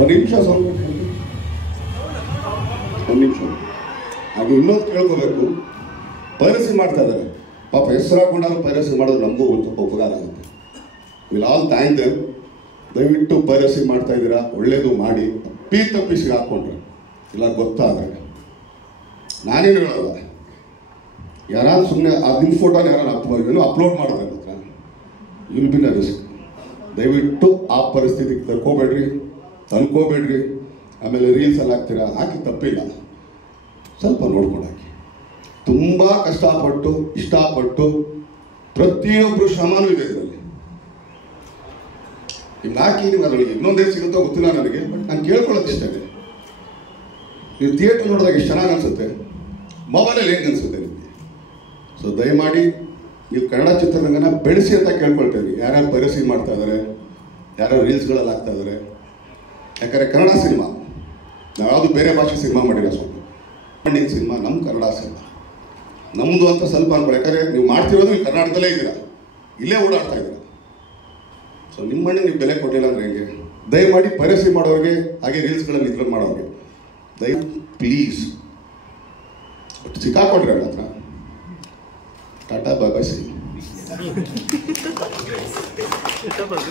ಒಂದು ನಿಮಿಷ ಸ್ವಲ್ಪ ಒಂದು ನಿಮಿಷ ಹಾಗೆ ಇನ್ನೊಂದು ಕೇಳ್ಕೋಬೇಕು. ಪೈರಸಿ ಮಾಡ್ತಾ ಇದ್ದಾರೆ ಪಾಪ, ಹೆಸರು ಹಾಕೊಂಡಾಗ ಪೈರಸಿ ಮಾಡೋದು ನಮಗೂ ಒಂದು ಸ್ವಲ್ಪ ಉಪಕಾರ ಆಗುತ್ತೆ. Will all thank them. ದಯವಿಟ್ಟು ಪೈರಸಿ ಮಾಡ್ತಾ ಇದ್ದೀರಾ, ಒಳ್ಳೇದು ಮಾಡಿ. ತಪ್ಪಿಸಿಗೆ ಹಾಕ್ಕೊಂಡ್ರೆ ಇಲ್ಲ ಗೊತ್ತಾದರೆ ನಾನೇನು ಹೇಳೋಲ್ಲ. ಯಾರಾದ್ರು ಸುಮ್ಮನೆ ನಿಮ್ಮ ಫೋಟೋನ ಯಾರು ಏನೋ ಅಪ್ಲೋಡ್ ಮಾಡಿದ್ರೆ ಮಾತ್ರ ವಿಲ್ ಬಿ ನ ರಿಸ್ಕ್. ದಯವಿಟ್ಟು ಆ ಪರಿಸ್ಥಿತಿಗೆ ತಂದ್ಕೋಬೇಡ್ರಿ. ಆಮೇಲೆ ರೀಲ್ಸಲ್ಲಿ ಹಾಕ್ತೀರಾ, ಹಾಕಿ ತಪ್ಪಿಲ್ಲ, ಸ್ವಲ್ಪ ನೋಡ್ಕೊಂಡು ಹಾಕಿ. ತುಂಬ ಕಷ್ಟಪಟ್ಟು ಇಷ್ಟಪಟ್ಟು ಪ್ರತಿಯೊಬ್ಬರು ಶ್ರಮನೂ ಇದೆ ಇದರಲ್ಲಿ. ನಿಮ್ಗೆ ಹಾಕಿ ನೀವು ಅದರೊಳಗೆ ಇನ್ನೊಂದೇ ಸಿಗುತ್ತೋ ಗೊತ್ತಿಲ್ಲ ನನಗೆ, ಬಟ್ ನಾನು ಕೇಳ್ಕೊಳ್ಳೋದು ಇಷ್ಟ ಇದೆ. ನೀವು ಥಿಯೇಟರ್ ನೋಡಿದಾಗ ಎಷ್ಟು ಚೆನ್ನಾಗಿ ಅನಿಸುತ್ತೆ, ಮೊಬೈಲಲ್ಲಿ ಹೆಂಗೆ ಅನಿಸುತ್ತೆ ನಿಮಗೆ. ಸೊ ದಯಮಾಡಿ ನೀವು ಕನ್ನಡ ಚಿತ್ರರಂಗನ ಬೆಳೆಸಿ ಅಂತ ಕೇಳ್ಕೊಳ್ತೇವೆ. ಯಾರ್ಯಾರು ಪೈರಸಿ ಮಾಡ್ತಾ ಇದ್ದಾರೆ, ಯಾರ್ಯಾರು ರೀಲ್ಸ್ಗಳಲ್ಲಿ ಹಾಕ್ತಾ ಇದ್ದಾರೆ. ಯಾಕಂದರೆ ಕನ್ನಡ ಸಿನಿಮಾ, ನಾವು ಯಾವುದು ಬೇರೆ ಭಾಷೆ ಸಿನಿಮಾ ಮಾಡಿಲ್ಲ, ಸ್ವಲ್ಪ ಫಂಡಿಂಗ್ ಸಿನಿಮಾ, ನಮ್ಮ ಕನ್ನಡ ಸಿನಿಮಾ ನಮ್ಮದು ಅಂತ ಸ್ವಲ್ಪ ಅನ್ಕೊಳ್ಳಿ. ಯಾಕಂದರೆ ನೀವು ಮಾಡ್ತಿರೋದು ಇಲ್ಲಿ ಕರ್ನಾಟಕದಲ್ಲೇ ಇದ್ದೀರಾ, ಇಲ್ಲೇ ಓಡಾಡ್ತಾ ಇದ್ದೀರಾ. ಸೊ ನಿಮ್ಮ ಮಣ್ಣಿಗೆ ನೀವು ಬೆಲೆ ಕೊಡಲಿಲ್ಲ ಅಂದರೆ ಹೆಂಗೆ? ದಯಮಾಡಿ ಪೈರಸಿ ಮಾಡೋರಿಗೆ, ಹಾಗೆ ರೀಲ್ಸ್ಗಳಲ್ಲಿ ಇದ್ರಲ್ಲಿ ಮಾಡೋರಿಗೆ ಪ್ಲೀಸ್ ಬಟ್ ಸಿಕ್ಕಾಕೊಡ್ರಿ ನನ್ನ ಹತ್ರ. ಟಾಟಾ ಬಾಯ್ ಬಾಯ್ ಸಿ.